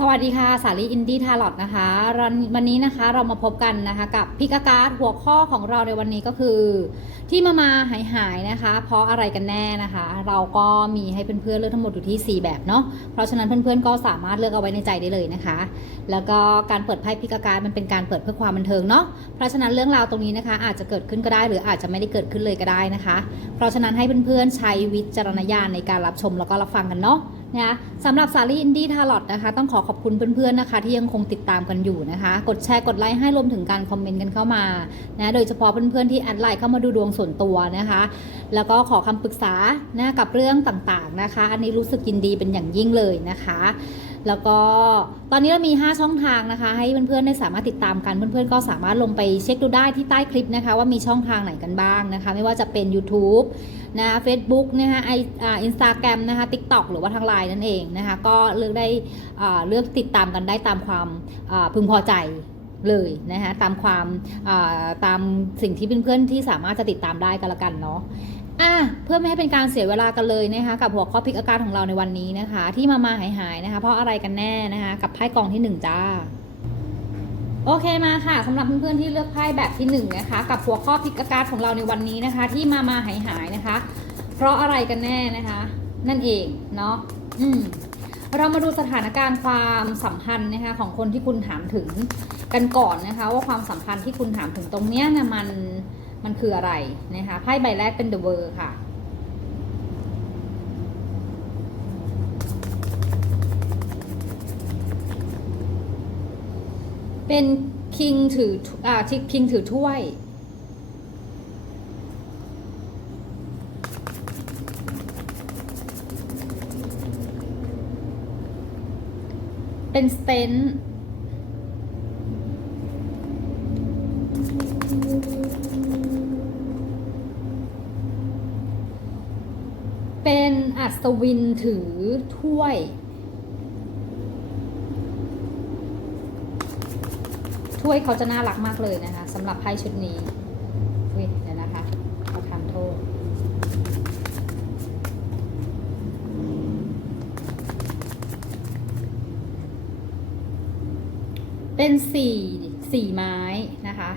สวัสดีค่ะ สาลีอินดี้ทาร์ลอตนะคะวันนี้นะคะเรามาพบกันนะคะกับพิกาการ์ดหัวข้อของเราในวันนี้ก็คือ ที่มามาหายหายนะคะ เพราะอะไรกันแน่นะคะ เราก็มีให้เพื่อนๆเลือกทั้งหมดอยู่ที่ 4 แบบเนาะเพราะฉะนั้นเพื่อนๆก็สามารถเลือกเอาไว้ในใจได้เลยนะคะ แล้วก็การเปิดไพ่พิกาการ์ดมันเป็นการเปิดเพื่อความบันเทิงเนาะเพราะฉะนั้นเรื่องราวตรงนี้นะคะ อาจจะเกิดขึ้นก็ได้หรืออาจจะไม่ได้เกิดขึ้นเลยก็ได้นะคะ เพราะฉะนั้นให้เพื่อนๆใช้วิจารณญาณในการรับชมแล้วก็รับฟังกันเนาะ นะสำหรับสาลีอินดี้ทาร์ลอตนะคะ ต้องขอขอบคุณเพื่อนๆนะคะ ที่ยังคงติดตามกันอยู่นะคะ กดแชร์กดไลค์ให้รวมถึงการคอมเมนต์กันเข้ามานะโดยเฉพาะเพื่อนๆที่แอดไลน์เข้ามาดูดวงส่วนตัวนะคะ แล้วก็ขอคำปรึกษานะกับเรื่องต่างๆนะคะ อันนี้รู้สึกยินดีเป็นอย่างยิ่งเลยนะคะ แล้วก็ตอนนี้เรามี 5 ช่องทางนะคะ ให้เพื่อนๆได้สามารถติดตามกัน เพื่อนๆก็สามารถลงไปเช็คดูได้ที่ใต้คลิปนะคะ ว่ามีช่องทางไหนกันบ้างนะคะ ไม่ว่าจะเป็น YouTube นะเฟซบุ๊กนะคะไออินสตาแกรมนะคะทิกตอกหรือว่าทางไลน์นั่นเองนะคะ ก็เลือกได้อ่าเลือกติดตามกันได้ตามความพึงพอใจเลยนะคะตามความอ่าตามสิ่งที่เพื่อนๆที่สามารถจะติดตามได้กันละกันเนาะ อะเพื่อไม่ให้เป็นการเสียเวลากันเลยนะคะ กับหัวข้อพิกอาการของเราในวันนี้นะคะ ที่มามาหายหายนะคะ เพราะอะไรกันแน่นะคะ กับไพ่กองที่หนึ่งจ้า โอเคมาค่ะสำหรับเพื่อนๆที่เลือกไพ่แบบที่หนึ่งนะคะกับหัวข้อพิกอาการของเราในวันนี้นะคะ ที่มามาหายหายนะคะ เพราะอะไรกันแน่นะคะ นั่นเองเนาะอืมเรามาดูสถานการณ์ความสัมพันธ์นะคะของคนที่คุณถามถึงกันก่อนนะคะ ว่าความสัมพันธ์ที่คุณถามถึงตรงเนี้ยนะมัน มันคืออะไรนะคะไพ่ใบแรกเป็น The World ค่ะ เป็นคิงถืออ่าคิงถือถ้วยเป็นสเตน อัศวินถือถ้วย ถ้วยเขาจะน่ารักมากเลยนะคะสำหรับไพ่ชุดนี้เดี๋ยวนะคะขอทำโทษ เป็นสี่ไม้นะคะ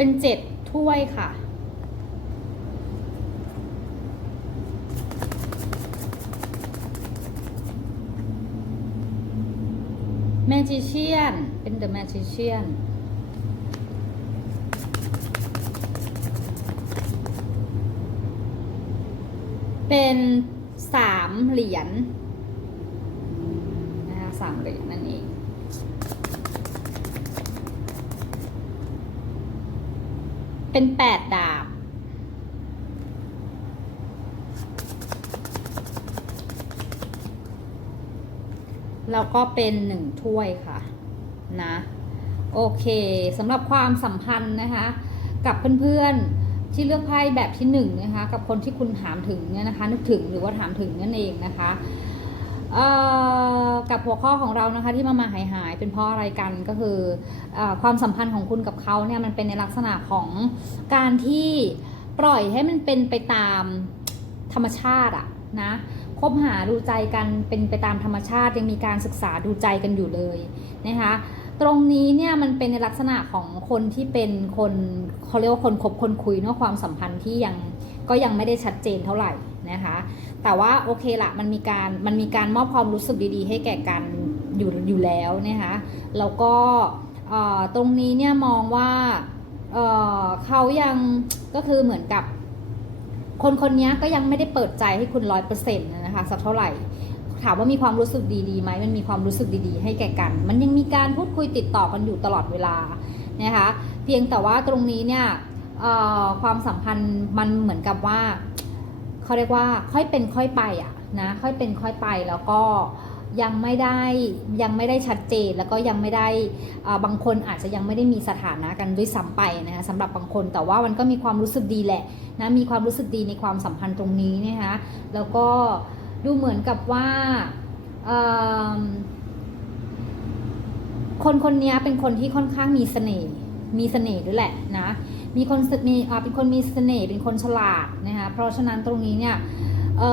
เป็นเจ็ดถ้วยค่ะ แมจิเชียน เป็น The Magician เป็นสามเหรียญนะคะสามเหรียญนั่นเอง เป็นแปดดาบ แล้วก็เป็นหนึ่งถ้วยค่ะนะ โอเคสำหรับความสัมพันธ์นะคะ กับเพื่อนๆที่เลือกไพ่แบบที่หนึ่งนะคะ กับคนที่คุณถามถึงเนี่ยนะคะ นึกถึงหรือว่าถามถึงนั่นเองนะคะ กับหัวข้อของเรานะคะที่มามาหายหายๆเป็นเพราะอะไรกันก็คือเออความสัมพันธ์ของคุณกับเขาเนี่ยมันเป็นในลักษณะของการที่ปล่อยให้มันเป็นไปตามธรรมชาติอะนะคบหาดูใจกันเป็นไปตามธรรมชาติยังมีการศึกษาดูใจกันอยู่เลยนะคะตรงนี้เนี่ยมันเป็นในลักษณะของคนที่เป็นคนเขาเรียกว่าคนคบคนคุยเนาะความสัมพันธ์ที่ยังก็ยังไม่ได้ชัดเจนเท่าไหร่นะคะ แต่ว่าโอเคละมันมีการมันมีการมอบความรู้สึกดีๆ ให้แก่กันอยู่อยู่แล้วนะคะแล้วก็ตรงนี้เนี่ยมองว่าเเขายังก็คือเหมือนกับ คนคนนี้ก็ยังไม่ได้เปิดใจให้คุณร้อยเปอร์เซ็นต์นะคะสักเท่าไหร่ถามว่ามีความรู้สึกดีๆไหมมันมีความรู้สึกดีๆ ให้แก่กัน มันยังมีการพูดคุยติดต่อกันอยู่ตลอดเวลานะคะเพียงแต่ว่าตรงนี้เนี่ยความสัมพันธ์มันเหมือนกับว่า เขาเรียกว่าค่อยเป็นค่อยไปอะนะค่อยเป็นค่อยไปแล้วก็ยังไม่ได้ยังไม่ได้ชัดเจนแล้วก็ยังไม่ได้บางคนอาจจะยังไม่ได้มีสถานะกันด้วยซ้ำไปนะคะสำหรับบางคนแต่ว่ามันก็มีความรู้สึกดีแหละนะมีความรู้สึกดีในความสัมพันธ์ตรงนี้นะคะแล้วก็ดูเหมือนกับว่าคนคนนี้เป็นคนที่ค่อนข้างมีเสน่ห์มีเสน่ห์ด้วยแหละนะ มีคนมีเป็นคนมีเสน่ห์เป็นคนฉลาดนะคะเพราะฉะนั้นตรงนี้เนี่ยเอ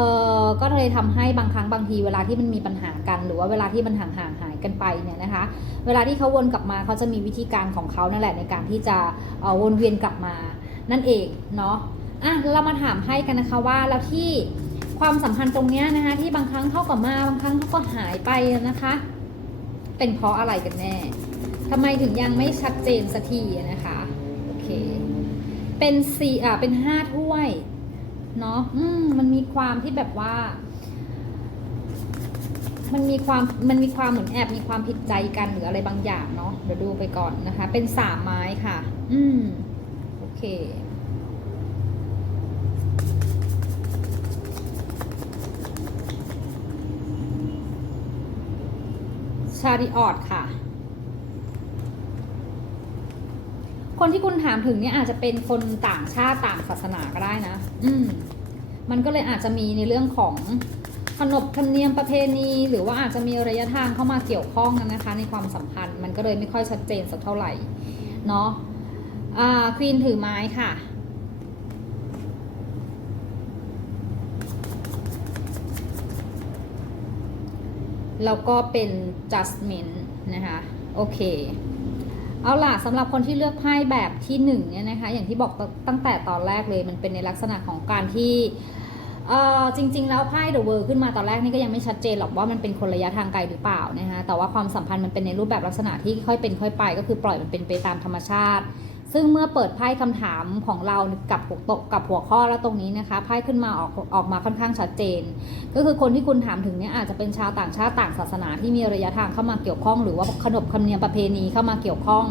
อก็เลยทำให้บางครั้งบางทีเวลาที่มันมีปัญหากัน หรือว่าเวลาที่มันห่างห่างหายกันไปเนี่ยนะคะ เวลาที่เขาวนกลับมาเขาจะมีวิธีการของเขานั่นแหละในการที่จะวนเวียนกลับมา นั่นเองเนาะอะเรามาถามให้กันนะคะว่าแล้วที่ความสัมพันธ์ตรงเนี้ยนะคะที่บางครั้งเขากับมาบางครั้งเขาก็หายไปนะคะ เป็นเพราะอะไรกันแน่ทำไมถึงยังไม่ชัดเจนสักทีนะคะโอเค เป็นสี่อ่าเป็นห้าถ้วย เนาะอืมมันมีความที่แบบว่า มันมีความมันมีความเหมือนแอบมีความผิดใจกันหรืออะไรบางอย่างเนาะเดี๋ยวดูไปก่อนนะคะ เป็นสามไม้ค่ะ อืมโอเคชาริออดค่ะ คนที่คุณถามถึงเนี่ยอาจจะเป็นคนต่างชาติต่างศาสนาก็ได้นะ อืมมันก็เลยอาจจะมีในเรื่องของขนบธรรมเนียมประเพณี หรือว่าอาจจะมีระยะทางเข้ามาเกี่ยวข้องกันนะคะ ในความสัมพันธ์มันก็เลยไม่ค่อยชัดเจนสักเท่าไหร่เนาะอ่าควีนถือไม้ค่ะแล้วก็เป็น judgment นะคะ โอเค เอาล่ะสำหรับคนที่เลือกไพ่แบบที่หนึ่งเนี่ยนะคะอย่างที่บอกตั้งแต่ตอนแรกเลยมันเป็นในลักษณะของการที่จริง ๆ แล้วไพ่ The World ขึ้นมาตอนแรกนี่ก็ยังไม่ชัดเจนหรอกว่ามันเป็นคนระยะทางไกลหรือเปล่านะคะแต่ว่าความสัมพันธ์มันเป็นในรูปแบบลักษณะที่ค่อยเป็นค่อยไป ก็คือปล่อยมันเป็นไปตามธรรมชาติ ซึ่งเมื่อเปิดไพ่คำถามของเรากับหัวตกกับหัวข้อแล้วตรงนี้นะคะไพ่ขึ้นมาออกออกมาค่อนข้างชัดเจน ก็คือคนที่คุณถามถึงเนี่ยอาจจะเป็นชาวต่างชาติต่างศาสนาที่มีระยะทางเข้ามาเกี่ยวข้อง หรือว่าขนบธรรมเนียมประเพณีเข้ามาเกี่ยวข้อง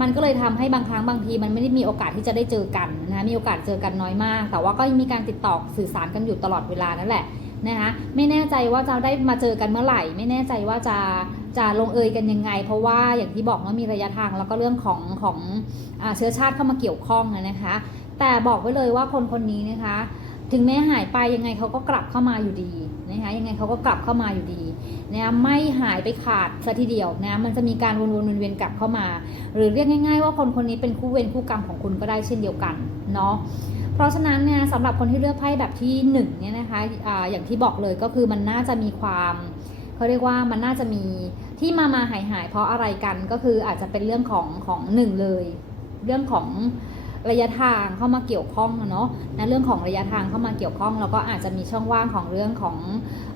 มันก็เลยทำให้บางครั้งบางทีมันไม่ได้มีโอกาสที่จะได้เจอกันนะคะมีโอกาสเจอกันน้อยมาก แต่ว่าก็มีการติดต่อสื่อสารกันอยู่ตลอดเวลานั่นแหละ นะคะไม่แน่ใจว่าจะได้มาเจอกันเมื่อไหร่ ไม่แน่ใจว่าจะจะลงเอยกันยังไง เพราะว่าอย่างที่บอกว่ามีระยะทางแล้วก็เรื่องของของอเชื้อชาติเข้ามาเกี่ยวข้องนะคะ แต่บอกไว้เลยว่าคนคนนี้นะคะ ถึงแม้หายไปยังไงเขาก็กลับเข้ามาอยู่ดีนะคะยังไงเขาก็กลับเข้ามาอยู่ดีนะะไม่หายไปขาดซะทีเดียวนะมันจะมีการวนๆเวียนๆกลับเข้ามา หรือเรียกง่าย ๆ ว่าคนคนนี้เป็นคู่เวรคู่กรรมของคุณก็ได้เช่นเดียวกันเนาะ เพราะฉะนั้นเนี่ยสำหรับคนที่เลือกไพ่แบบที่หนึ่งเนี่ยนะคะอะอย่างที่บอกเลยก็คือมันน่าจะมีความเขาเรียกว่ามันน่าจะมีที่มามาหายหายๆเพราะอะไรกันก็คืออาจจะเป็นเรื่องของของหนึ่งเลย เรื่องของ ระยะทางเข้ามาเกี่ยวข้องอะเนาะนะเรื่องของระยะทางเข้ามาเกี่ยวข้องแล้วก็อาจจะมีช่องว่างของเรื่องของ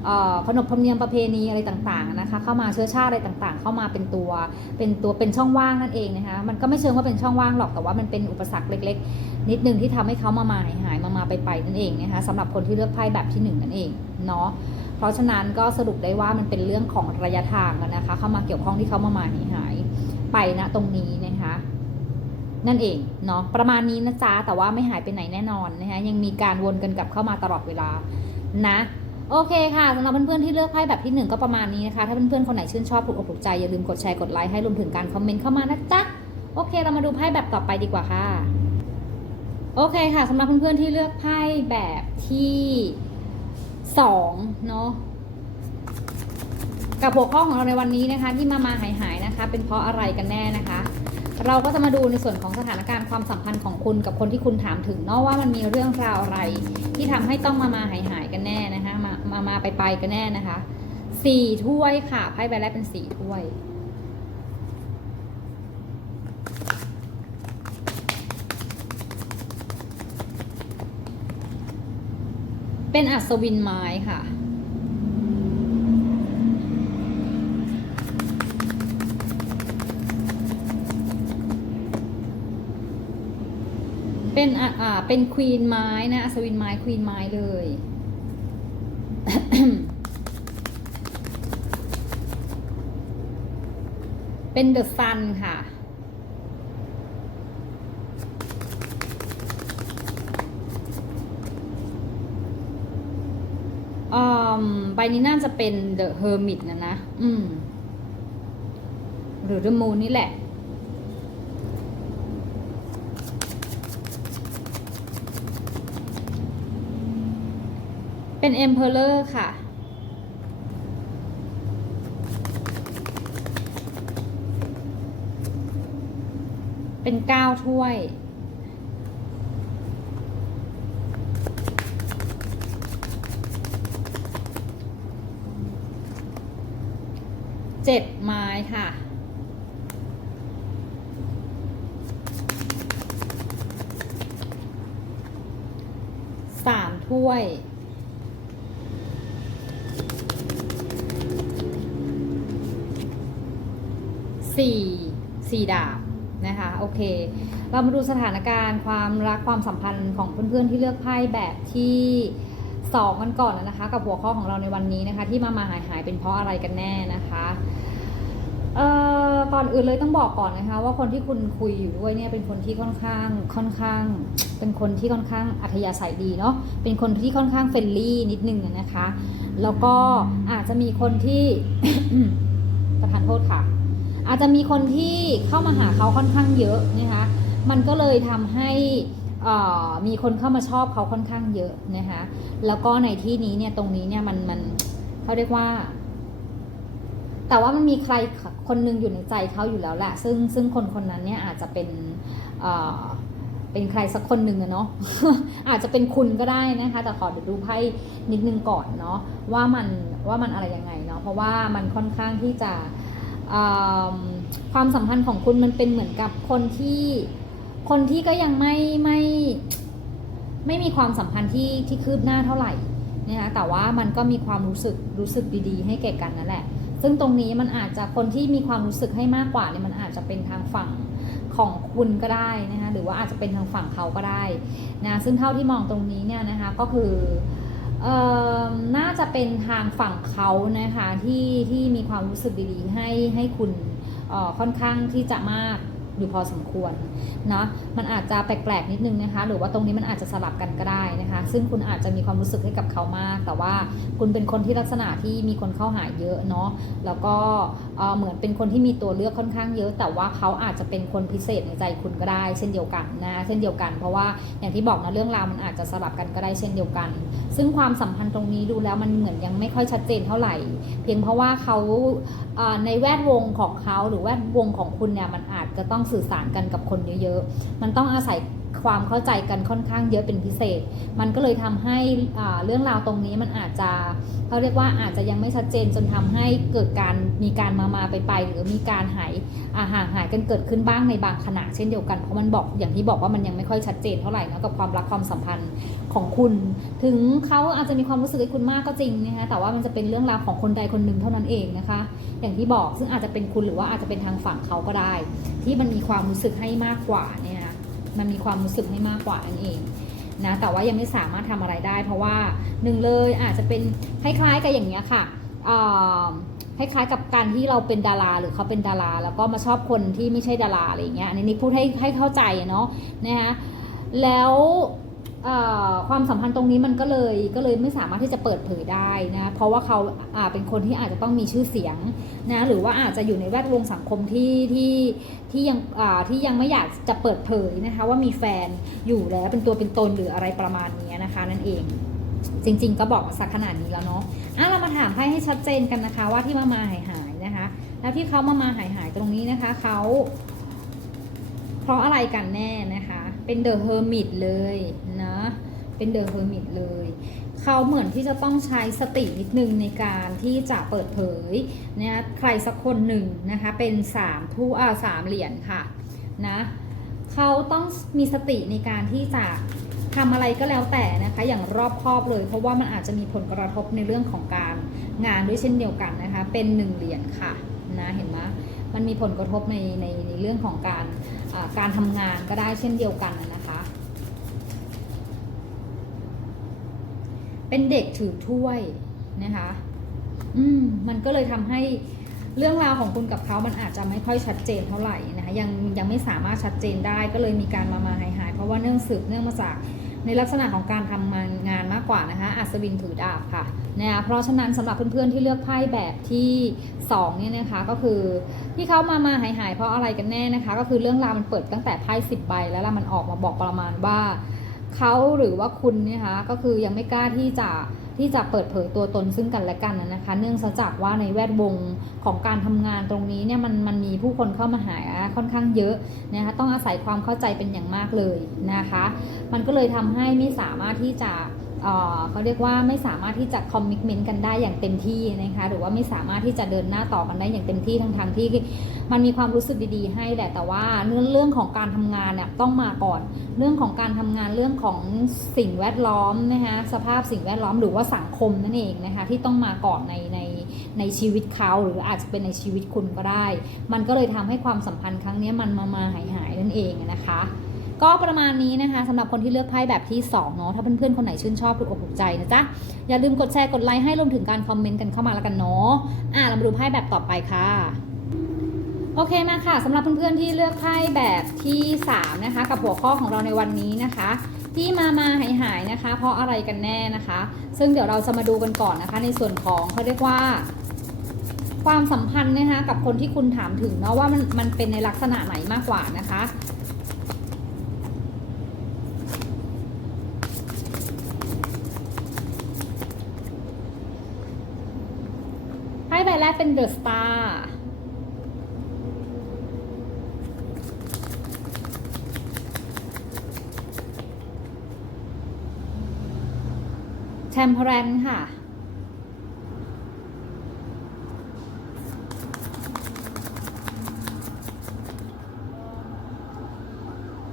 ออขนบธรรมเนียมประเพณีอะไรต่างๆนะคะเข้ามาเชื้อชาติอะไรต่างๆ เข้ามาเป็นตัวเป็นตัวเป็นช่องว่างนั่นเองนะคะมันก็ไม่เชิงว่าเป็นช่องว่างหรอกแต่ว่ามันเป็นอุปสรรคเล็ก ๆ นิดนึงที่ทำให้เขามามาหายหายมามาไปไปนั่นเองนะคะสำหรับคนที่เลือกไพ่แบบที่หนึ่งนั่นเองเนาะเพราะฉะนั้นก็สรุปได้ว่ามันเป็นเรื่องของระยะทางนะคะเข้ามาเกี่ยวข้องที่เขามามาหายหายไปณตรงนี้นะคะ นั่นเองเนาะประมาณนี้นะจ๊ะแต่ว่าไม่หายไปไหนแน่นอนนะคะยังมีการวนกันกลับเข้ามาตลอดเวลานะโอเคค่ะสำหรับเพื่อนๆที่เลือกไพ่แบบที่หนึ่งก็ประมาณนี้นะคะ ถ้าเพื่อนๆคนไหนชื่นชอบถูกอกถูกใจอย่าลืมกดแชร์กดไลค์ให้รวมถึงการคอมเมนต์เข้ามานะจ๊ะโอเค เรามาดูไพ่แบบต่อไปดีกว่าค่ะ โอเคค่ะสำหรับเพื่อนๆที่เลือกไพ่แบบที่สองเนาะกับหัวข้อของเราในวันนี้นะคะ ที่มามาหายหายนะคะ เป็นเพราะอะไรกันแน่นะคะ เราก็จะมาดูในส่วนของสถานการณ์ความสัมพันธ์ของคุณกับคนที่คุณถามถึงเนาะว่ามันมีเรื่องราวอะไร ที่ทำให้ต้องมามาหายหายๆกันแน่นะคะมามามาไปไปๆกันแน่นะคะสี่ถ้วยค่ะไพ่ใบแรกเป็นสี่ถ้วยเป็นอัศวินไม้ค่ะ เป็นอ่าเป็นควีนไม้นะอัศวินไม้ควีนไม้เลย เป็นเดอะซันค่ะอืมใบนี้น่าจะเป็น The Hermit นะนะ อืม หรือ The Moon นี่แหละ เป็น Emperor ค่ะ เป็นเก้าถ้วย เจ็ดไม้ค่ะสามถ้วย สี่สี่ดาบนะคะโอเค เรามาดูสถานการณ์ความรักความสัมพันธ์ของเพื่อนๆที่เลือกไพ่แบบที่สองกันก่อนนะคะ กับหัวข้อของเราในวันนี้นะคะ ที่มามาหายหายเป็นเพราะอะไรกันแน่นะคะเอ่อก่อนอื่นเลยต้องบอกก่อนนะคะ ว่าคนที่คุณคุยอยู่ด้วยเนี่ยเป็นคนที่ค่อนข้างค่อนข้าง เป็นคนที่ค่อนข้างอัธยาศัยดีเนาะเป็นคนที่ค่อนข้างเฟรนลี่นิดนึงนะคะ แล้วก็อาจจะมีคนที่ประทานโทษค่ะ อาจจะมีคนที่เข้ามาหาเขาค่อนข้างเยอะนะคะ มันก็เลยทำให้เอ่อมีคนเข้ามาชอบเขาค่อนข้างเยอะนะคะ แล้วก็ในที่นี้เนี่ยตรงนี้เนี่ยมันมันเขาเรียกว่า แต่ว่ามันมีใครคนหนึงอยู่ในใจเขาอยู่แล้วแหละซึ่งซึ่งคนคนนั้นเนี่ยอาจจะเป็นเเป็นใครสักคนหนึ่งอะเนาะอาจจะเป็นคุณก็ได้นะคะ แต่ขอดูไพ่นิดนึงก่อนเนาะว่ามันว่ามันอะไรยังไงเนาะเพราะว่ามันค่อนข้างที่จะ ความสัมพันธ์ของคุณมันเป็นเหมือนกับคนที่คนที่ก็ยังไม่ไม่ไม่มีความสัมพันธ์ที่ที่คืบหน้าเท่าไหร่นะคะแต่ว่ามันก็มีความรู้สึกรู้สึกดีๆ ให้แก่กันนั่นแหละ ซึ่งตรงนี้มันอาจจะคนที่มีความรู้สึกให้มากกว่าเนี่ยมันอาจจะเป็นทางฝั่งของคุณก็ได้นะคะหรือว่าอาจจะเป็นทางฝั่งเขาก็ได้นะซึ่งเท่าที่มองตรงนี้เนี่ยนะคะก็คือเอ่อ น่าจะเป็นทางฝั่งเขานะคะที่ที่มีความรู้สึกดีๆให้ให้คุณค่อนข้างที่จะมาก อยู่พอสมควรนะมันอาจจะแปลกๆนิดนึงนะคะ หรือว่าตรงนี้มันอาจจะสลับกันก็ได้นะคะ ซึ่งคุณอาจจะมีความรู้สึกให้กับเขามาก แต่ว่าคุณเป็นคนที่ลักษณะที่มีคนเข้าหาเยอะเนาะแล้วก็เหมือนเป็นคนที่มีตัวเลือกค่อนข้างเยอะ แต่ว่าเขาอาจจะเป็นคนพิเศษในใจคุณก็ได้ เช่นเดียวกันนะเช่นเดียวกัน เพราะว่าอย่างที่บอกนะเรื่องราวมันอาจจะสลับกันก็ได้เช่นเดียวกัน ซึ่งความสัมพันธ์ตรงนี้ดูแล้วมันเหมือนยังไม่ค่อยชัดเจนเท่าไหร่ เพียงเพราะว่าเขาในแวดวงของเขาหรือแวดวงของคุณเนี่ยมันอาจจะต้องสื่อสารกันกับคนเยอะๆ มันต้องอาศัย ความเข้าใจกันค่อนข้างเยอะเป็นพิเศษ มันก็เลยทำให้เรื่องราวตรงนี้มันอาจจะเขาเรียกว่าอาจจะยังไม่ชัดเจนจนทำให้เกิดการมีการมามาไปไปหรือมีการหายอาห่างหายกันเกิดขึ้นบ้างในบางขณะเช่นเดียวกันเพราะมันบอกอย่างที่บอกว่ามันยังไม่ค่อยชัดเจนเท่าไหร่นะกับความรักความสัมพันธ์ของคุณ ถึงเขาอาจจะมีความรู้สึกให้คุณมากก็จริงนะคะแต่ว่ามันจะเป็นเรื่องราวของคนใดคนหนึ่งเท่านั้นเองนะคะ อย่างที่บอกซึ่งอาจจะเป็นคุณหรือว่าอาจจะเป็นทางฝั่งเขาก็ได้ ที่มันมีความรู้สึกให้มากกว่าเนี่ย มันมีความรู้สึกให้มากกว่านั่นเองนะแต่ว่ายังไม่สามารถทำอะไรได้ เพราะว่าหนึ่งเลยอาจจะเป็นคล้ายๆกับอย่างเนี้ยค่ะคล้ายๆกับการที่เราเป็นดาราหรือเขาเป็นดารา แล้วก็มาชอบคนที่ไม่ใช่ดาราอะไรอย่างเงี้ยอันนี้นี่พูดให้ให้เข้าใจเนาะนะคะแล้ว ความสัมพันธ์ตรงนี้มันก็เลยก็เลยไม่สามารถที่จะเปิดเผยได้นะ เพราะว่าเขาเป็นคนที่อาจจะต้องมีชื่อเสียงนะหรือว่าอาจจะอยู่ในแวดวงสังคมที่ที่ที่ยังที่ยังไม่อยากจะเปิดเผยนะคะว่ามีแฟนอยู่แล้วเป็นตัวเป็นตนหรืออะไรประมาณนี้นะคะนั่นเอง จริงๆ ก็บอกสักขนาดนี้แล้วเนาะอะเรามาถามไพ่ให้ชัดเจนกันนะคะ ว่าที่มามาหายหายนะคะ แล้วที่เขามามาหายหายตรงนี้นะคะเขาเพราะอะไรกันแน่นะคะ เป็นเดอะเฮอร์มิตเลย นะ เป็นเดอะเฮอร์มิตเลย เขาเหมือนที่จะต้องใช้สตินิดนึงในการที่จะเปิดเผยนะใครสักคนหนึ่งนะคะ เป็นสามผู้อ่าสามเหรียญค่ะนะเขาต้องมีสติในการที่จะทำอะไรก็แล้วแต่นะคะ อย่างรอบคอบเลย เพราะว่ามันอาจจะมีผลกระทบในเรื่องของการงานด้วยเช่นเดียวกันนะคะ เป็นหนึ่งเหรียญค่ะนะเห็นไหมมันมีผลกระทบในในในเรื่องของการการทำงานก็ได้เช่นเดียวกันนะคะ เป็นเด็กถือถ้วยนะคะ อืมมันก็เลยทำให้เรื่องราวของคุณกับเขามันอาจจะไม่ค่อยชัดเจนเท่าไหร่นะคะยังยังไม่สามารถชัดเจนได้ก็เลยมีการมามาหายหายเพราะว่าเนื่องสืบเนื่องมาจากในลักษณะของการทำงานมากกว่านะคะอัศวินถือดาบค่ะนะคะเพราะฉะนั้นสำหรับเพื่อนๆที่เลือกไพ่แบบที่สองเนี่ยนะคะก็คือที่เขามามาหายหายเพราะอะไรกันแน่นะคะ ก็คือเรื่องราวมันเปิดตั้งแต่ไพ่สิบใบแล้วล่ะมันออกมาบอกประมาณว่า เขาหรือว่าคุณเนี่ยคะก็คือยังไม่กล้าที่จะที่จะเปิดเผยตัวตนซึ่งกันและกันนะคะ เนื่องจากว่าในแวดวงของการทำงานตรงนี้เนี่ยมันมันมีผู้คนเข้ามาหาค่อนข้างเยอะนะคะต้องอาศัยความเข้าใจเป็นอย่างมากเลยนะคะ มันก็เลยทำให้ไม่สามารถที่จะ เขาเรียกว่าไม่สามารถที่จะคอมมิชเมนต์กันได้อย่างเต็มที่นะคะหรือว่าไม่สามารถที่จะเดินหน้าต่อกันได้อย่างเต็มที่ทั้งทางที่ มันมีความรู้สึกดีๆ ให้แหละแต่ว่าเรื่องเรื่องของการทำงานเนี่ยต้องมาก่อน เรื่องของการทำงานเรื่องของสิ่งแวดล้อมนะคะสภาพสิ่งแวดล้อมหรือว่าสังคมนั่นเองนะคะที่ต้องมาก่อนในในในชีวิตเขาหรืออาจจะเป็นในชีวิตคุณก็ได้ มันก็เลยทำให้ความสัมพันธ์ครั้งนี้มันมามาหายหายนั่นเองนะคะ ก็ประมาณนี้นะคะสำหรับคนที่เลือกไพ่แบบที่2เนาะถ้าเพื่อนๆคนไหนชื่นชอบถูกอกถูกใจนะจ๊ะอย่าลืมกดแชร์กดไลค์ให้รวมถึงการคอมเมนต์กันเข้ามาแล้วกันเนาะอะเรามาดูไพ่แบบต่อไปค่ะโอเคมาค่ะสำหรับเพื่อนๆที่เลือกไพ่แบบที่3นะคะกับหัวข้อของเราในวันนี้นะคะ ที่มามาหายหายๆนะคะ เพราะอะไรกันแน่นะคะ ซึ่งเดี๋ยวเราจะมาดูกันก่อนนะคะ ในส่วนของเขาเรียกว่า ความสัมพันธ์นะคะกับคนที่คุณถามถึงเนาะว่ามันมันเป็นในลักษณะไหนมากกว่านะคะ ไพ่ใบแรก เป็นเดอะสตาร์แชมเปรนค่ะ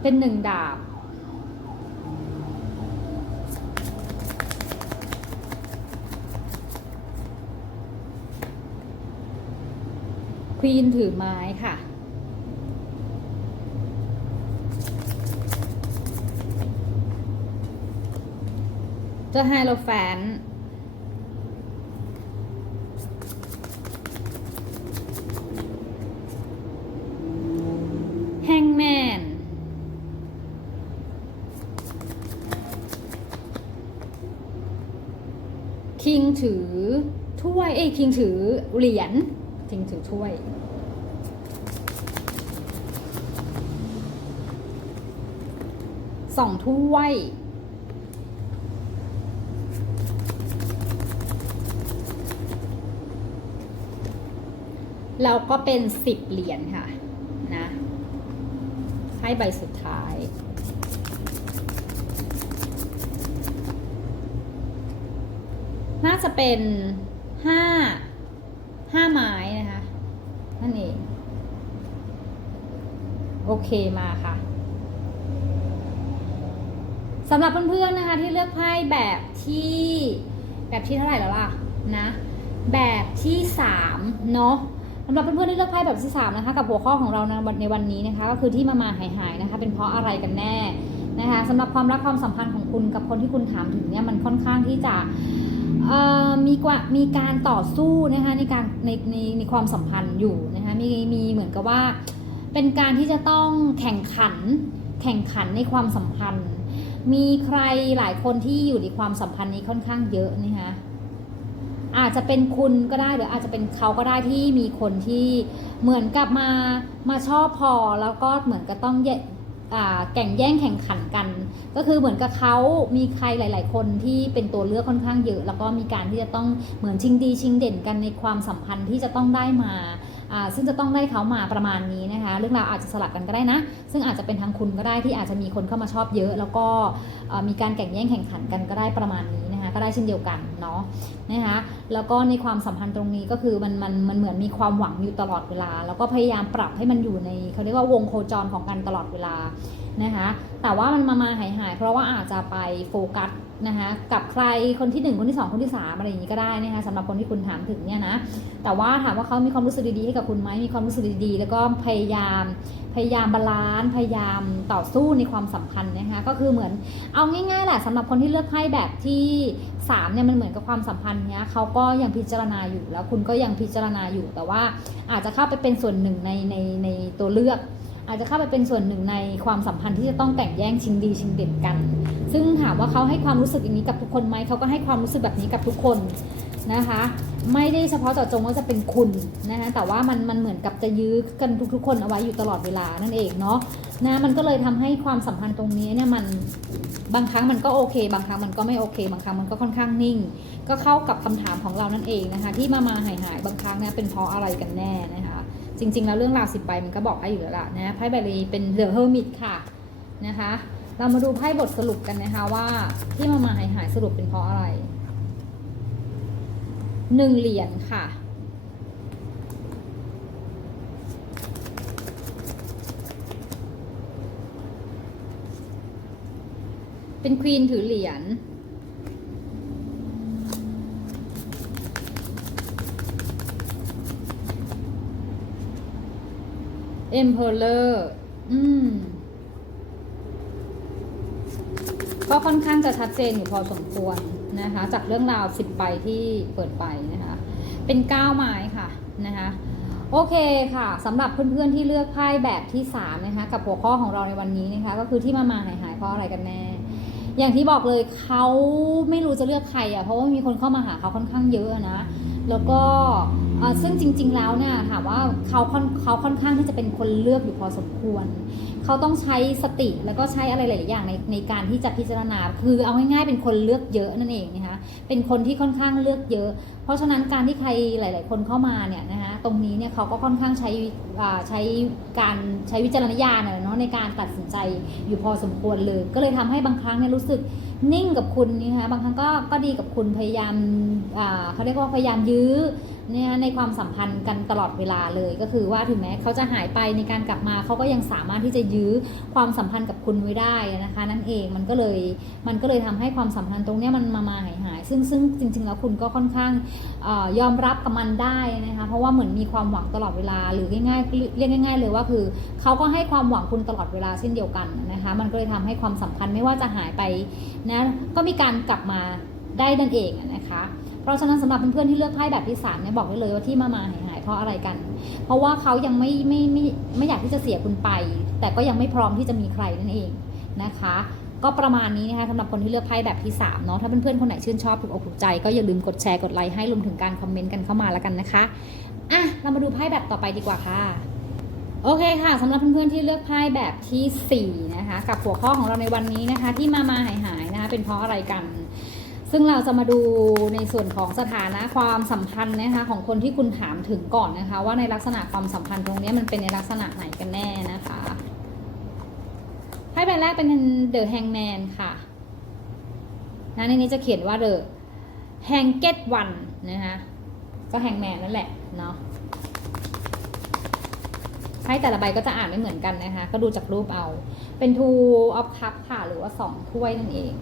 เป็นหนึ่งดาบ ค วีนถือไม้ค่ะ เจอไฮโลแฟนแฮงแมนคิงถือถ้วยเอ้คิงถือเหรียญ คิงถือถ้วย สองถ้วย แล้วก็เป็นสิบเหรียญค่ะ นะ ให้ใบสุดท้ายน่าจะเป็นห้าห้าไม้ นั่นเอง โอเคมาค่ะสำหรับเพื่อนๆนะคะที่เลือกไพ่แบบที่แบบที่เท่าไหร่แล้วล่ะนะแบบที่สามเนาะสำหรับเพื่อนๆที่เลือกไพ่แบบที่สามนะคะกับหัวข้อของเราในวันในวันนี้นะคะก็คือที่มามาหายหายๆนะคะเป็นเพราะอะไรกันแน่นะคะสำหรับความรักความสัมพันธ์ของคุณกับคนที่คุณถามถึงเนี่ยมันค่อนข้างที่จะมีกว่ามีการต่อสู้นะคะในการในในในความสัมพันธ์อยู่ มีมีเหมือนกับว่า เป็นการที่จะต้องแข่งขันแข่งขันในความสัมพันธ์ มีใครหลายคนที่อยู่ในความสัมพันธ์นี้ค่อนข้างเยอะนะคะอาจจะเป็นคุณก็ได้หรืออาจจะเป็นเขาก็ได้ที่มีคนที่เหมือนกับมามาชอบพอแล้วก็เหมือนกับต้องแย่แข่งแย่งแข่งขันกัน ก็คือเหมือนกับเขามีใครหลาย ๆ คนที่เป็นตัวเลือกค่อนข้างเยอะ แล้วก็มีการที่จะต้องเหมือนชิงดีชิงเด่นกันในความสัมพันธ์ที่จะต้องได้มา ซึ่งจะต้องได้เขามาประมาณนี้นะคะ เรื่องราวอาจจะสลับกันก็ได้นะ ซึ่งอาจจะเป็นทางคุณก็ได้ที่อาจจะมีคนเข้ามาชอบเยอะ แล้วก็มีการแข่งแย่งแข่งขันกันก็ได้ประมาณนี้นะคะ ก็ได้เช่นเดียวกันเนาะนะคะแล้วก็ในความสัมพันธ์ตรงนี้ก็คือมันมันมันเหมือนมีความหวังอยู่ตลอดเวลา แล้วก็พยายามปรับให้มันอยู่ในเขาเรียกว่าวงโคจรของกันตลอดเวลานะคะ แต่ว่ามันมามาหายหายเพราะว่าอาจจะไปโฟกัส นะคะกับใครคนที่หนึ่งคนที่สองคนที่สามอะไรอย่างนี้ก็ได้นะคะสำหรับคนที่คุณถามถึงเนี่ยนะแต่ว่าถามว่าเขามีความรู้สึกดีๆให้กับคุณไหมมีความรู้สึกดีๆ แล้วก็พยายามพยายามบาลานซ์พยายามต่อสู้ในความสัมพันธ์นะคะก็คือเหมือนเอาง่ายๆแหละสำหรับคนที่เลือกไพ่แบบที่สามเนี่ยมันเหมือนกับความสัมพันธ์เนี้ยเขาก็ยังพิจารณาอยู่แล้วคุณก็ยังพิจารณาอยู่แต่ว่าอาจจะเข้าไปเป็นส่วนหนึ่งในในในตัวเลือก อาจจะเข้าไปเป็นส่วนหนึ่งในความสัมพันธ์ที่จะต้องแต่งแย่งชิงดีชิงเด่นกัน ซึ่งถามว่าเขาให้ความรู้สึกอย่างนี้กับทุกคนไหมเขาก็ให้ความรู้สึกแบบนี้กับทุกคนนะคะ ไม่ได้เฉพาะเจาะจงว่าจะเป็นคุณนะคะแต่ว่ามันมันเหมือนกับจะยื้อกันทุกๆ คนเอาไว้อยู่ตลอดเวลานั่นเองเนาะนะมันก็เลยทำให้ความสัมพันธ์ตรงนี้เนี่ยมันบางครั้งมันก็โอเค บางครั้งมันก็ไม่โอเค บางครั้งมันก็ค่อนข้างนิ่ง ก็เข้ากับคำถามของเรานั่นเองนะคะ ที่มามาหายหายบางครั้งเนี่ยเป็นเพราะอะไรกันแน่นะคะ จริง ๆ แล้วเรื่องราวสิบใบมันก็บอกได้อยู่แล้วล่ะนะไพ่ใบเลยเป็นเดอะเฮอร์มิตค่ะนะคะ เรามาดูไพ่บทสรุปกันนะคะว่าที่มามาหายหายสรุปเป็นเพราะอะไรหนึ่งเหรียญค่ะ เป็นควีนถือเหรียญ เอ็มเพลเลอร์อืม ก็ค่อนข้างจะชัดเจนอยู่พอสมควรนะคะ จากเรื่องราวสิบใบที่เปิดไปนะคะ เป็นเก้าไม้ค่ะนะคะโอเคค่ะสำหรับเพื่อนๆที่เลือกไพ่แบบที่3นะคะกับหัวข้อของเราในวันนี้นะคะก็คือที่มามาหายหายๆเพราะอะไรกันแน่ อย่างที่บอกเลยเขาไม่รู้จะเลือกใครอะเพราะว่ามีคนเข้ามาหาเขาค่อนข้างเยอะนะ แล้วก็ ซึ่งจริง ๆ แล้วเนี่ยถามว่าเขาเขาค่อนข้างที่จะเป็นคนเลือกอยู่พอสมควร เขาต้องใช้สติแล้วก็ใช้อะไรหลายๆอย่างในในการที่จะพิจารณา คือเอาง่ายๆเป็นคนเลือกเยอะนั่นเองนะคะ เป็นคนที่ค่อนข้างเลือกเยอะ เพราะฉะนั้นการที่ใครหลาย ๆ คนเข้ามาเนี่ยนะคะตรงนี้เนี่ยเขาก็ค่อนข้างใช้ใช้การใช้วิจารณญาณเนาะในการตัดสินใจอยู่พอสมควรเลย ก็เลยทำให้บางครั้งเนี่ยรู้สึกนิ่งกับคุณนะคะบางครั้งก็ก็ดีกับคุณพยายามเขาเรียกว่าพยายามยื้อเนี่ยในความสัมพันธ์กันตลอดเวลาเลยก็คือว่าถึงแม้เขาจะหายไปในการกลับมาเขาก็ยังสามารถที่จะยื้อความสัมพันธ์กับคุณไว้ได้นะคะ นั่นเองมันก็เลยมันก็เลยทำให้ความสัมพันธ์ตรงเนี้ยมันมามาหายหาย ซึ่งซึ่งจริง ๆ แล้วคุณก็ค่อนข้างอยอมรับกับมันได้นะคะเพราะว่าเหมือนมีความหวังตลอดเวลา หรือง่ายๆเรียกง่าย ๆ เลยว่าคือเขาก็ให้ความหวังคุณตลอดเวลาเช่นเดียวกันนะคะมันก็เลยทำให้ความสัมพันธ์ไม่ว่าจะหายไปนะก็มีการกลับมาได้นั่นเองนะคะเพราะฉะนั้นสำหรับเพื่อนๆที่เลือกไพ่แบบที่สามเนี่ยบอกได้เลยว่าที่มามาหายหายๆเพราะอะไรกัน เพราะว่าเขายังไม่ไม่ไม่ไม่อยากที่จะเสียคุณไป แต่ก็ยังไม่พร้อมที่จะมีใครนั่นเองนะคะ ก็ประมาณนี้นะคะสำหรับคนที่เลือกไพ่แบบที่3เนาะถ้าเพื่อนๆคนไหนชื่นชอบถูกอกถูกใจ ก็อย่าลืมกดแชร์กดไลค์ให้รวมถึงการคอมเมนต์กันเข้ามาแล้วกันนะคะอะเรามาดูไพ่แบบต่อไปดีกว่าค่ะโอเคค่ะสำหรับเพื่อนๆที่เลือกไพ่แบบทีสี่4นะคะกับหัวข้อของเราในวันนี้นะคะที่มามาหายหายนะคะเป็นเพราะอะไรกัน ซึ่งเราจะมาดูในส่วนของสถานะความสัมพันธ์นะคะของคนที่คุณถามถึงก่อนนะคะ ว่าในลักษณะความสัมพันธ์ตรงนี้มันเป็นในลักษณะไหนกันแน่นะคะ ไพ่ใบแรกเป็น The Hangman ค่ะนะในนี้จะเขียนว่า The Hanged One นะคะก็แฮงแมนนั่นแหละเนาะไพ่แต่ละใบก็จะอ่านไม่เหมือนกันนะคะ ก็ดูจากรูปเอา เป็น Two of Cup ค่ะ หรือว่าสองถ้วยนั่นเอง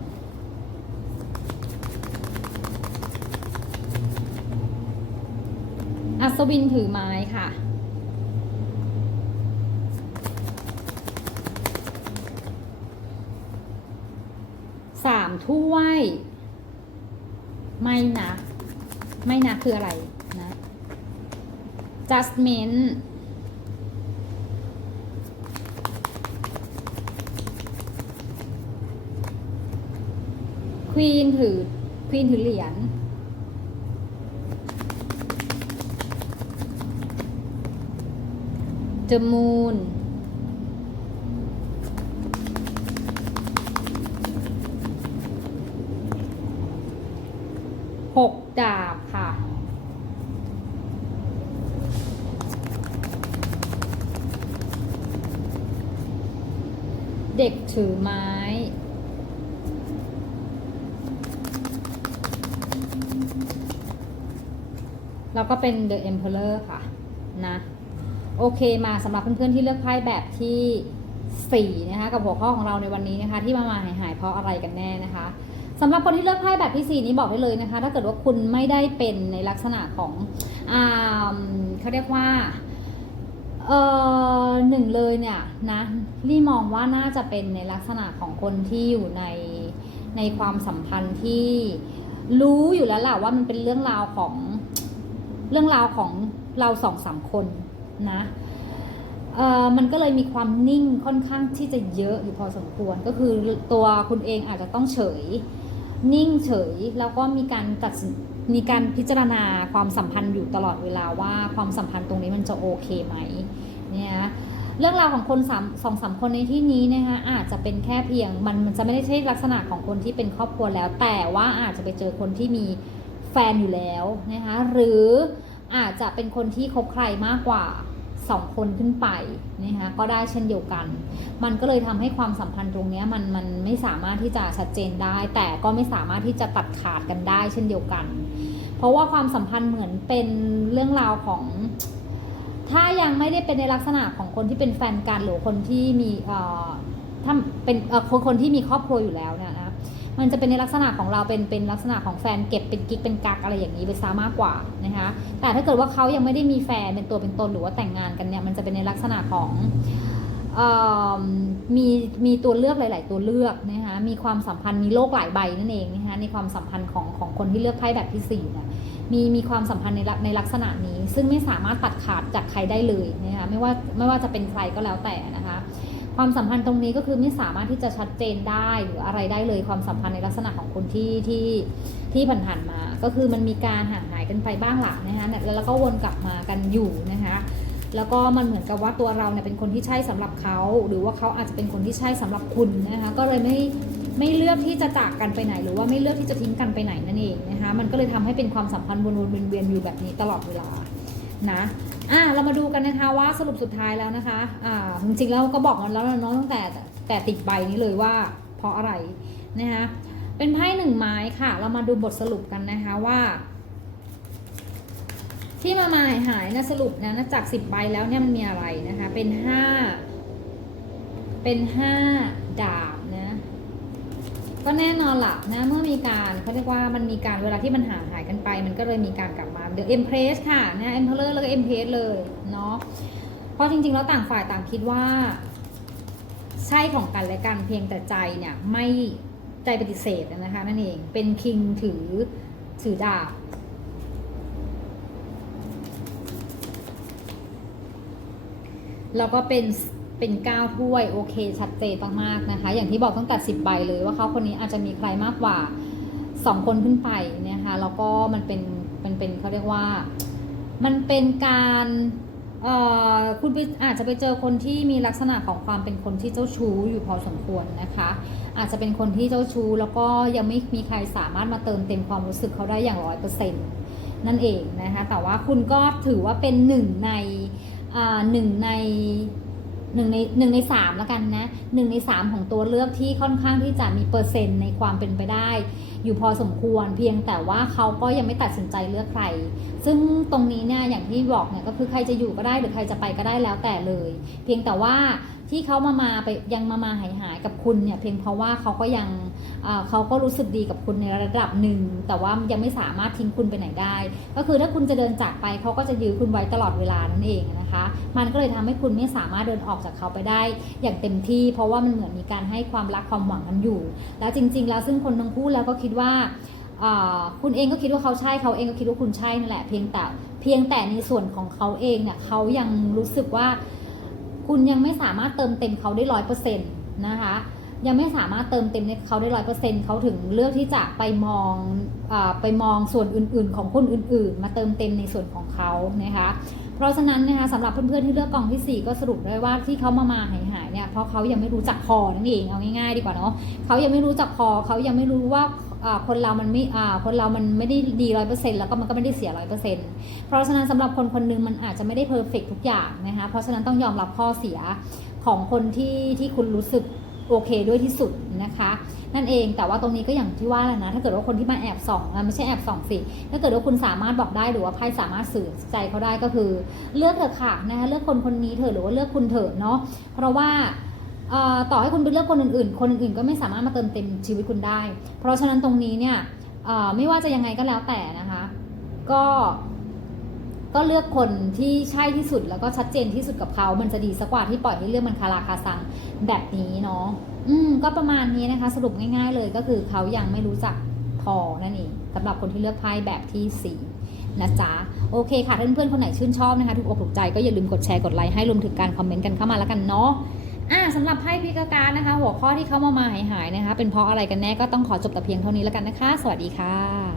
อัศวินถือไม้ค่ะ สามถ้วย ไม่นะ ไม่นะคืออะไรนะ judgment ควีนถือควีนถือเหรียญ The Moon กดาบค่ะ เด็ก ถือไม้ แล้วก็เป็น The Emperor ค่ะ นะ โอเคมาสำหรับเพื่อนๆที่เลือกไพ่แบบที่ 4 นะคะ กับหัวข้อของเราในวันนี้นะคะ ที่มามาหายหายๆเพราะอะไรกันแน่นะคะสำหรับคนที่เลือกไพ่แบบที่ 4 นี้บอกได้เลยนะคะ ถ้าเกิดว่าคุณไม่ได้เป็นในลักษณะของอเขาเรียกว่า เออหนึ่งเลยเนี่ยนะรี่มองว่าน่าจะเป็นในลักษณะของคนที่อยู่ในในความสัมพันธ์ที่รู้อยู่แล้วแหละว่ามันเป็นเรื่องราวของเรื่องราวของเราสองสามคนนะเออมันก็เลยมีความนิ่งค่อนข้างที่จะเยอะอยู่พอสมควรก็คือตัวคุณเองอาจจะต้องเฉย นิ่งเฉยแล้วก็มีการตัดสิน มีการพิจารณาความสัมพันธ์อยู่ตลอดเวลาว่าความสัมพันธ์ตรงนี้มันจะโอเคไหมเนี่ยเรื่องราวของคนสามสองสามคนในที่นี้นะคะอาจจะเป็นแค่เพียงมันมันจะไม่ได้ใช่ลักษณะของคนที่เป็นครอบครัวแล้ว แต่ว่าอาจจะไปเจอคนที่มีแฟนอยู่แล้วนะคะหรืออาจจะเป็นคนที่คบใครมากกว่าสองคนขึ้นไปนะคะก็ได้เช่นเดียวกัน มันก็เลยทำให้ความสัมพันธ์ตรงนี้มันมันไม่สามารถที่จะชัดเจนได้ แต่ก็ไม่สามารถที่จะตัดขาดกันได้เช่นเดียวกัน ราะว่าความสัมพันธ์เหมือนเป็นเรื่องราวของ ถ้ายังไม่ได้เป็นในลักษณะของคนที่เป็นแฟนกันหรือคนที่มีเอ่อถ้าเป็นเอ่อคนคนที่มีครอบครัวอยู่แล้วเนี่ยนะมันจะเป็นในลักษณะของเราเป็นเป็นลักษณะของแฟนเก็บเป็นกิ๊กเป็นกักอะไรอย่างนี้ไปซะมากกว่านะคะแต่ถ้าเกิดว่าเขายังไม่ได้มีแฟนเป็นตัวเป็นตนหรือว่าแต่งงานกันเนี่ยมันจะเป็นในลักษณะของมีมีตัวเลือกหลาย ๆ ตัวเลือกนะคะมีความสัมพันธ์มีโลกหลายใบนั่นเองนะคะในความสัมพันธ์ของของคนที่เลือกไพ่แบบที่สี่เนี่ย มีมีความสัมพันธ์ในในลักษณะนี้ ซึ่งไม่สามารถตัดขาดจากใครได้เลยนะคะไม่ว่าไม่ว่าจะเป็นใครก็แล้วแต่นะคะความสัมพันธ์ตรงนี้ก็คือไม่สามารถที่จะชัดเจนได้หรืออะไรได้เลยความสัมพันธ์ในลักษณะของคนที่ที่ที่ผ่านๆมา ก็คือมันมีการห่างหายกันไปบ้างหละนะคะแล้วแล้วก็วนกลับมากันอยู่นะคะแล้วก็มันเหมือนกับว่าตัวเราเนี่ยเป็นคนที่ใช่สำหรับเขา หรือว่าเขาอาจจะเป็นคนที่ใช่สำหรับคุณนะคะก็เลยไม่ ไม่เลือกที่จะจากกันไปไหน หรือว่าไม่เลือกที่จะทิ้งกันไปไหนนั่นเองนะคะมันก็เลยทำให้เป็นความสัมพันธ์วนๆเวียนๆอยู่แบบนี้ตลอดเวลานะอะเรามาดูกันนะคะว่าสรุปสุดท้ายแล้วนะคะอ่าจริงๆแล้วก็บอกมันแล้วเนาะตั้งแต่แต่ติดใบนี้เลยว่า เพราะอะไรนะคะเป็นไพ่หนึ่งไม้ค่ะ เรามาดูบทสรุปกันนะคะว่า ที่มามาหายหายนะสรุปนะนะจากสิบใบแล้วเนี่ยมันมีอะไรนะคะ เป็นห้าเป็นห้าดาบ ก็แน่นอนละนะเมื่อมีการเขาเรียกว่ามันมีการเวลาที่มันห่างหายกันไป มันก็เลยมีการกลับมาเดอะเอ็มเพรสค่ะนะเอ็มเพลอร์แล้วก็เอ็มเพรสเลยเนาะเพราะจริงๆแล้วต่างฝ่ายต่างคิดว่า ใช่ของกันและกันเพียงแต่ใจเนี่ยไม่ใจปฏิเสธนะคะนั่นเองเป็นคิงถือถือดาบแล้วก็เป็น เป็นก้าวถ้วยโอเคชัดเจนมากๆนะคะ อย่างที่บอกตั้งแต่สิบใบเลยว่าเขาคนนี้อาจจะมีใครมากกว่าสองคนขึ้นไปนะคะแล้วก็มันเป็นมันเป็นเขาเรียกว่า มันเป็นการคุณอาจจะไปเจอคนที่มีลักษณะของความเป็นคนที่เจ้าชู้อยู่พอสมควรนะคะ อาจจะเป็นคนที่เจ้าชู้แล้วก็ยังไม่มีใครสามารถมาเติมเต็มความรู้สึกเขาได้อย่างร้อยเปอร์เซ็นต์นั่นเองนะคะแต่ว่าคุณก็ถือว่าเป็นหนึ่งในหนึ่งใน หนึ่งในหนึ่งในสามแล้วกันนะหนึ่งในสามของตัวเลือกที่ค่อนข้างที่จะมีเปอร์เซ็นต์ในความเป็นไปได้ อยู่พอสมควร เพียงแต่ว่าเขาก็ยังไม่ตัดสินใจเลือกใคร ซึ่งตรงนี้เนี่ยอย่างที่บอกเนี่ยก็คือใครจะอยู่ก็ได้หรือใครจะไปก็ได้แล้วแต่เลย เพียงแต่ว่า ที่เขามามาไปยังมามาหายหายกับคุณเนี่ยเพียงเพราะว่าเขาก็ยังเขาก็รู้สึกดีกับคุณในระดับหนึ่ง แต่ว่ายังไม่สามารถทิ้งคุณไปไหนได้ ก็คือถ้าคุณจะเดินจากไปเขาก็จะยื้อคุณไว้ตลอดเวลานั่นเองนะคะ มันก็เลยทำให้คุณไม่สามารถเดินออกจากเขาไปได้อย่างเต็มที่ เพราะว่ามันเหมือนมีการให้ความรักความหวังกันอยู่ แล้วจริง ๆ แล้วซึ่งคนทั้งคู่แล้วก็คิดว่าอ่าคุณเองก็คิดว่าเขาใช่เขาเองก็คิดว่าคุณใช่นั่นแหละเพียงแต่เพียงแต่ในส่วนของเขาเองเนี่ยเขายังรู้สึกว่า คุณยังไม่สามารถเติมเต็มเขาได้ร้อยเปอร์เซ็นต์นะคะ ยังไม่สามารถเติมเต็มเขาได้ร้อยเปอร์เซ็นต์เขาถึงเลือกที่จะไปมองอไปมองส่วนอื่นๆ ของคนอื่นๆ มาเติมเต็มในส่วนของเขานะคะ เพราะฉะนั้นนะคะสำหรับเพื่อนๆที่เลือกกองที่ 4 ก็สรุปได้ว่าที่เขามามาหายหายๆเนี่ยเพราะเขายังไม่รู้จักพอนั่นเองเอาง่ายๆ ดีกว่าเนาะเขายังไม่รู้จักพอเขายังไม่รู้ว่า คนเรามันไม่คนเรามันไม่ได้ดีร้อยเปอร์เซ็นต์แล้วก็มันก็ไม่ได้เสียร้อยเปอร์เซ็นต์เพราะฉะนั้นสำหรับคนคนหนึงมันอาจจะไม่ได้เพอร์เฟกทุกอย่างนะคะเพราะฉะนั้นต้องยอมรับข้อเสียของคนที่ที่คุณรู้สึกโอเคด้วยที่สุดนะคะ นั่นเองแต่ว่าตรงนี้ก็อย่างที่ว่าแหละนะ ถ้าเกิดว่าคนที่มาแอบส่องไม่ใช่แอบส่องสิถ้าเกิดว่าคุณสามารถบอกได้หรือว่าไพ่สามารถสื่อใจเขาได้ก็คือ เลือกเถอะค่ะนะคะเลือกคนคนนี้เถอะหรือว่าเลือกคุณเถอะเนาะเพราะว่า ต่อให้คุณไปเลือกคนอื่นๆ คนอื่นๆ ก็ไม่สามารถมาเติมเต็มชีวิตคุณได้ เพราะฉะนั้นตรงนี้เนี่ยไม่ว่าจะยังไงก็แล้วแต่นะคะ ก็ ก็เลือกคนที่ใช่ที่สุดแล้วก็ชัดเจนที่สุดกับเขา มันจะดีสักกว่าที่ปล่อยให้เรื่องมันคาราคาซังแบบนี้เนาะ อืม ก็ประมาณนี้นะคะ สรุปง่าย ๆ เลยก็คือเขายังไม่รู้จักพอนั่นเองสำหรับคนที่เลือกไพ่แบบที่สี่นะจ๊ะโอเคค่ะเพื่อนๆคนไหนชื่นชอบนะคะถูกอกถูกใจก็อย่าลืมกดแชร์กดไลค์ให้รวมถึงการคอมเมนต์กันเข้ามาแล้วกันเนาะ อ่าสำหรับไพ่พิกาการนะคะ หัวข้อที่เขามามาหายๆนะคะ เป็นเพราะอะไรกันแน่ก็ต้องขอจบแต่เพียงเท่านี้แล้วกันนะคะ สวัสดีค่ะ